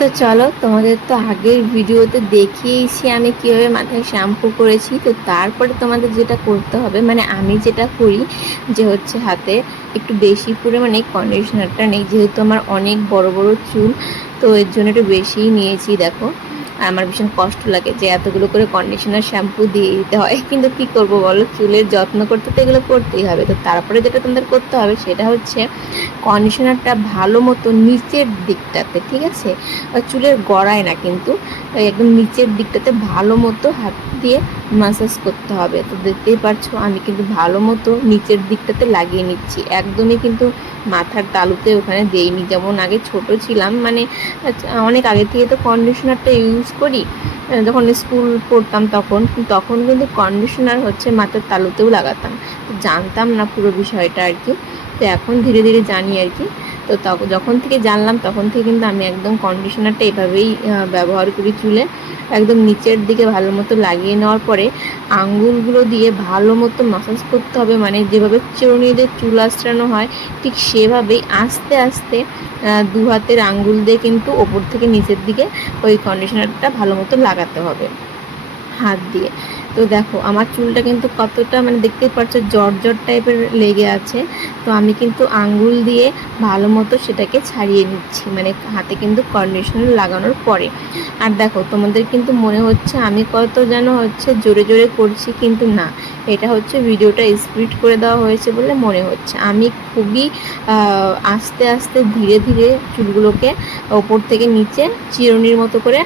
তো চলো, তোমাদের তো আগের ভিডিওতে দেখিয়েছি আমি কিভাবে মাথায় শ্যাম্পু করেছি। তো তারপরে তোমাদের যেটা করতে হবে, মানে আমি যেটা করি, যে হচ্ছে হাতে একটু বেশি পরিমাণে কন্ডিশনারটা নেই, যেহেতু আমার অনেক বড় বড় চুল, তো এর জন্য একটু বেশিই নিয়েছি। দেখো, আর আমার ভীষণ কষ্ট লাগে যে এতগুলো করে কন্ডিশনার শ্যাম্পু দিয়ে দিতে হয়, কিন্তু কি করব বলো, চুলের যত্ন করতে তো এগুলো করতেই হবে। তো তারপরে যেটা তোমাদের করতে হবে সেটা হচ্ছে কন্ডিশনারটা ভালো মতো নিচের দিকটাতে, ঠিক আছে, চুলের গড়ায় না, কিন্তু একদম নিচের দিকটাতে ভালো মতো হাত দিয়ে মাসাজ করতে হবে। তো দেখতেই পারছো আমি কিন্তু ভালো মতো নিচের দিকটাতে লাগিয়ে নিচ্ছি, একদমই কিন্তু মাথার তালুতে ওখানে দেইনি। যেমন আগে ছোট ছিলাম, মানে অনেক আগে থেকে তো কন্ডিশনারটা ইউজ করি, যখন স্কুল পড়তাম তখন তখন কিন্তু কন্ডিশনার হচ্ছে মাথার তালুতেও লাগাতাম, তো জানতাম না পুরো বিষয়টা আর কি। তো এখন ধীরে ধীরে জানি আর কি। তো তখন যখন থেকে জানলাম তখন থেকে কিন্তু আমি একদম কন্ডিশনারটা এভাবেই ব্যবহার করি চুলে, একদম নিচের দিকে ভালো মতো লাগিয়ে নেওয়ার পরে আঙ্গুলগুলো দিয়ে ভালো মতো মাসাজ করতে হবে, মানে যেভাবে চিরুনিদের চুল আঁচড়ানো হয় ঠিক সেভাবেই আস্তে আস্তে দু হাতের আঙ্গুল দিয়ে কিন্তু ওপর থেকে নিচের দিকে ওই কন্ডিশনারটা ভালো মতো লাগাতে হবে হাত দিয়ে। তো দেখো আমার চুলটা কিন্তু কতটা, মানে দেখতেই পাচ্ছ জট জট টাইপের লেগে আছে। তো আমি কিন্তু আঙ্গুল দিয়ে ভালো মতো সেটাকে ছাড়িয়ে নিচ্ছি, মানে হাতে কিন্তু কন্ডিশনার লাগানোর পরে। আর দেখো তোমাদের কিন্তু মনে হচ্ছে আমি কত যেন হচ্ছে জোরে জোরে করছি, কিন্তু না, এটা হচ্ছে ভিডিওটা স্পিড করে দেওয়া হয়েছে বলে মনে হচ্ছে। আমি খুবই আস্তে আস্তে ধীরে ধীরে চুলগুলোকে ওপর থেকে নিচে চিরুনির মতো করে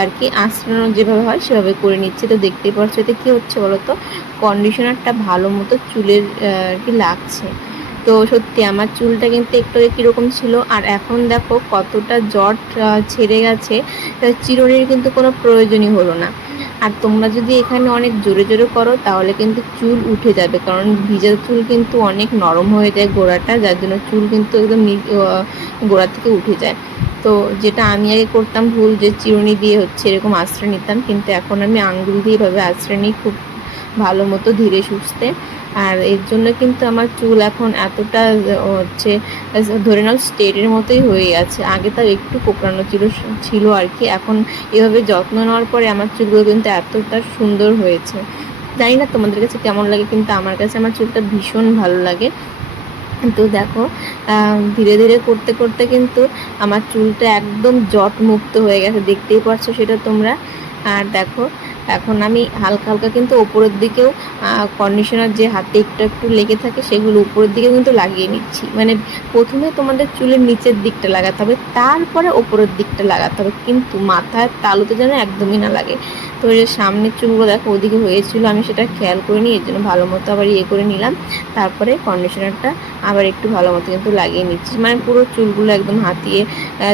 আর কি আঁচড়ানো যেভাবে হয় সেভাবে করে নিচ্ছি। তো দেখতেই পাচ্ছ এতে কী হচ্ছে বলো তো, কন্ডিশনারটা ভালো মতো চুলের আর কি লাগছে। তো সত্যি আমার চুলটা কিন্তু একটু কীরকম ছিল, আর এখন দেখো কতটা জট ছেড়ে গেছে, চিরুনির কিন্তু কোনো প্রয়োজনই হলো না। আর তোমরা যদি এখানে অনেক জোরে জোরে করো তাহলে কিন্তু চুল উঠে যাবে, কারণ ভিজা চুল কিন্তু অনেক নরম হয়ে যায় গোড়াটা, যার জন্য চুল কিন্তু একদম গোড়া থেকে উঠে যায়। তো যেটা আমি আগে করতাম ভুল, যে চিরুনি দিয়ে হচ্ছে এরকম আশ্রয় নিতাম, কিন্তু এখন আমি আঙ্গুল দিয়ে এভাবে আশ্রয় নিই খুব ভালো মতো ধীরে সুস্থে। আর এর জন্য কিন্তু আমার চুল এখন এতটা হচ্ছে ধরে নাও স্ট্রেটের মতোই হয়ে গেছে। আগে তাও একটু কোঁকড়ানো ছিল আর কি, এখন এভাবে যত্ন নেওয়ার পরে আমার চুলগুলো কিন্তু এতটা সুন্দর হয়েছে। জানি না তোমাদের কাছে কেমন লাগে, কিন্তু আমার কাছে আমার চুলটা ভীষণ ভালো লাগে। তো দেখো ধীরে ধীরে করতে করতে কিন্তু আমার চুলটা একদম জট মুক্ত হয়ে গেছে, দেখতেই পারছো সেটা তোমরা। আর দেখো এখন আমি হালকা হালকা কিন্তু ওপরের দিকেও কন্ডিশনার যে হাতে একটু একটু লেগে থাকে সেগুলো উপরের দিকেও কিন্তু লাগিয়ে নিচ্ছি। মানে প্রথমে তোমাদের চুলের নিচের দিকটা লাগাতে হবে, তারপরে ওপরের দিকটা লাগাতে হবে, কিন্তু মাথার তালুতে যেন একদমই না লাগে। তো এই যে সামনের চুলগুলো দেখো ওদিকে হয়েছিল, আমি সেটা খেয়াল করে নিই, এর জন্য ভালো মতো আবার করে নিলাম। তারপরে কন্ডিশনারটা আবার একটু ভালো মতো কিন্তু লাগিয়ে নিচ্ছি, মানে পুরো চুলগুলো একদম হাতিয়ে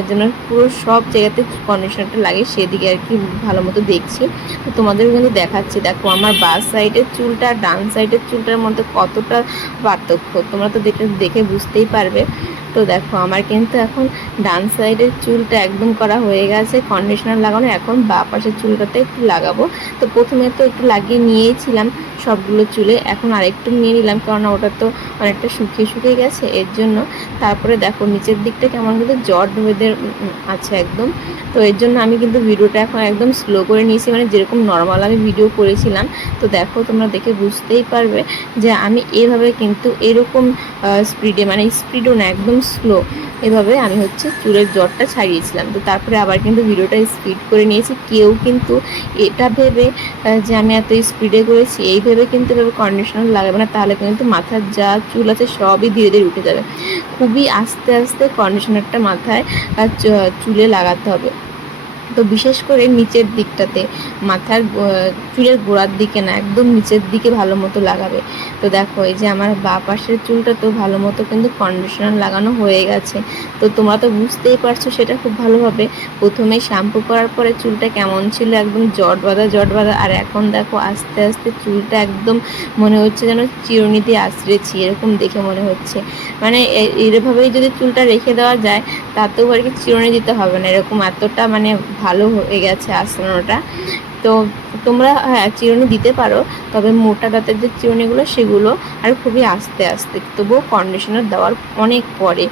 যেন পুরো সব জায়গাতে কন্ডিশনারটা লাগে সেদিকে আর কি ভালো মতো দেখছি। তো তোমাদেরও কিন্তু দেখাচ্ছি, দেখো আমার বাঁ সাইডের চুলটা আর ডান সাইডের চুলটার মধ্যে কতটা পার্থক্য, তোমরা তো দেখে দেখে বুঝতেই পারবে। তো দেখো আমার কিন্তু এখন ডান সাইডের চুলটা একদম করা হয়ে গেছে কন্ডিশনার লাগানো, এখন বাঁ পাশের চুলটাতে একটু লাগাবো। তো প্রথমে তো একটু লাগিয়ে নিয়েছিলাম সবগুলো চুলে, এখন আরেকটু নিয়ে নিলাম, কারণ ওটা তো অনেকটা শুকিয়ে শুকিয়ে গেছে এর জন্য। তারপরে দেখো নিচের দিকটা কেমন কিন্তু জট বেঁধে আছে একদম। তো এর জন্য আমি কিন্তু ভিডিওটা এখন একদম স্লো করে নিয়েছি, মানে যেরকম নর্মাল আমি ভিডিও করেছিলাম। তো দেখো তোমরা দেখে বুঝতেই পারবে যে আমি এভাবে কিন্তু এরকম স্পিডে, মানে স্পিডও না, একদম স্লো, এভাবে আমি হচ্ছে চুলের জটটা ছাড়িয়েছিলাম। তো তারপরে আবার কিন্তু ভিডিওটা স্পিড করে নিয়েছি। কেউ কিন্তু এটা ভেবে যে আমি এত স্পিডে করেছি এই ভেবে কিন্তু এভাবে কন্ডিশনার লাগাবে না, তাহলে কিন্তু মাথার যা চুল আছে সবই ধীরে ধীরে উঠে যাবে। খুবই আস্তে আস্তে কন্ডিশনারটা মাথায় চুলে লাগাতে হবে। তো বিশেষ করে নিচের দিকটাতে, মাথার চুলের গোড়ার দিকে না, একদম নিচের দিকে ভালো মতো লাগাবে। তো দেখো এই যে আমার বাঁ পাশের চুলটা তো ভালো মতো কিন্তু কন্ডিশনার লাগানো হয়ে গেছে। তো তোমরা তো বুঝতেই পারছো সেটা খুব ভালোভাবে। প্রথমে শ্যাম্পু করার পরে চুলটা কেমন ছিল, একদম জট বাঁধা জট বাঁধা, আর এখন দেখো আস্তে আস্তে চুলটা একদম মনে হচ্ছে যেন চিরুনি দিয়ে আঁচড়েছি এরকম দেখে মনে হচ্ছে। মানে এইভাবেই যদি চুলটা রেখে দেওয়া যায় তাতেও আর কি চিরুনি দিতে হবে না, এরকম এতটা মানে ভালো হয়ে গেছে আঁচড়ানোটা। তো তো তোমরা হ্যাঁ চিরুনি দিতে পারো, তবে মোটা দাঁতের যে চিরুনিগুলো সেগুলো আর খুবই আস্তে আস্তে, তবুও কন্ডিশনার দেওয়ার অনেক পরে।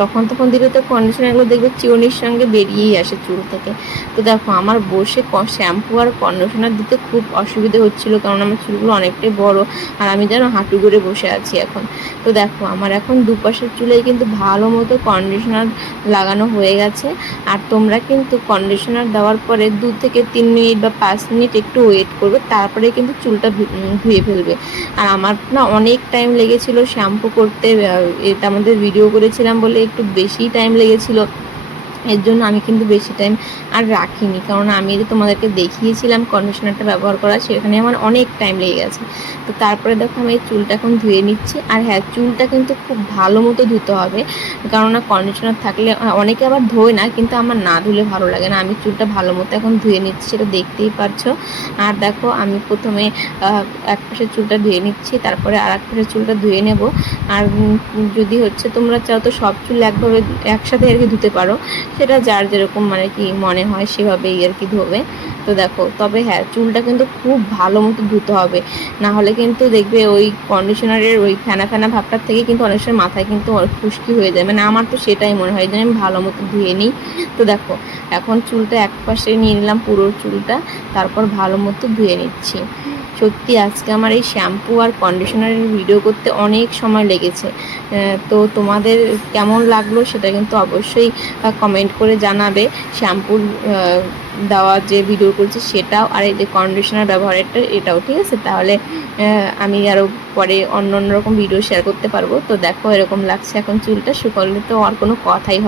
তখন দিলে তো কন্ডিশনারগুলো দেখবে চিরুনির সঙ্গে বেরিয়েই আসে চুল থেকে। তো দেখো আমার বসে শ্যাম্পু আর কন্ডিশনার দিতে খুব অসুবিধে হচ্ছিলো, কারণ আমার চুলগুলো অনেকটাই বড় আর আমি যেন হাঁটু করে বসে আছি এখন। তো দেখো আমার এখন দুপাশের চুলেই কিন্তু ভালো মতো কন্ডিশনার লাগানো হয়ে গেছে। আর তোমরা কিন্তু কন্ডিশনার দেওয়ার পরে 2 থেকে 3 মিনিট বা 5 মিনিট একটু ওয়েট করবে, তারপরে কিন্তু চুলটা ধুয়ে ফেলবে। আর আমার না অনেক টাইম লেগেছিল শ্যাম্পু করতে, এটা আমাদের ভিডিও করেছিলাম বলে একটু বেশি টাইম লেগেছিলো। এর জন্য আমি কিন্তু বেশি টাইম আর রাখিনি, কারণ আমি তোমাদেরকে দেখিয়েছিলাম কন্ডিশনারটা ব্যবহার করা, সেখানে আমার অনেক টাইম লেগে গেছে। তো তারপরে দেখো আমি এই চুলটা এখন ধুয়ে নিচ্ছি। আর হ্যাঁ চুলটা কিন্তু খুব ভালো মতো ধুতে হবে, কেননা কন্ডিশনার থাকলে অনেকে আবার ধোয় না, কিন্তু আমার না ধুলে ভালো লাগে না। আমি চুলটা ভালো মতো এখন ধুয়ে নিচ্ছি, সেটা দেখতেই পারছো। আর দেখো আমি প্রথমে এক পাশের চুলটা ধুয়ে নিচ্ছি, তারপরে আর এক পাশের চুলটা ধুয়ে নেব। আর যদি হচ্ছে তোমরা চাও তো সব চুল একভাবে একসাথে আর কি ধুতে পারো, সেটা যার যেরকম মানে কি মনে হয় সেভাবেই আর কি ধোবে। তো দেখো তবে হ্যাঁ চুলটা কিন্তু খুব ভালো মতো ধুতে হবে, না হলে কিন্তু দেখবে ওই কন্ডিশনারের ওই ফেনা ফেনা ভাবটার থেকে কিন্তু অনেক সময় মাথায় কিন্তু খুশকি হয়ে যায়, মানে আমার তো সেটাই মনে হয় যে আমি ভালো মতো ধুয়ে নিই। তো দেখো এখন চুলটা এক পাশে নিয়ে নিলাম পুরো চুলটা, তারপর ভালো মতো ধুয়ে নিচ্ছি। সত্যি আজকে আমার এই শ্যাম্পু আর কন্ডিশনারের ভিডিও করতে অনেক সময় লেগেছে। তো তোমাদের কেমন লাগলো সেটা কিন্তু অবশ্যই কমেন্ট করে জানাবে। শ্যাম্পুর দেওয়া যে ভিডিও করছি সেটাও, আর এই যে কন্ডিশনার ব্যবহারেরটা এটাও, ঠিক আছে? তাহলে আমি আরও পরে অন্য রকম ভিডিও শেয়ার করতে পারবো। তো দেখো এরকম লাগছে এখন চুলটা, শুকালে তো আর কোনো কথাই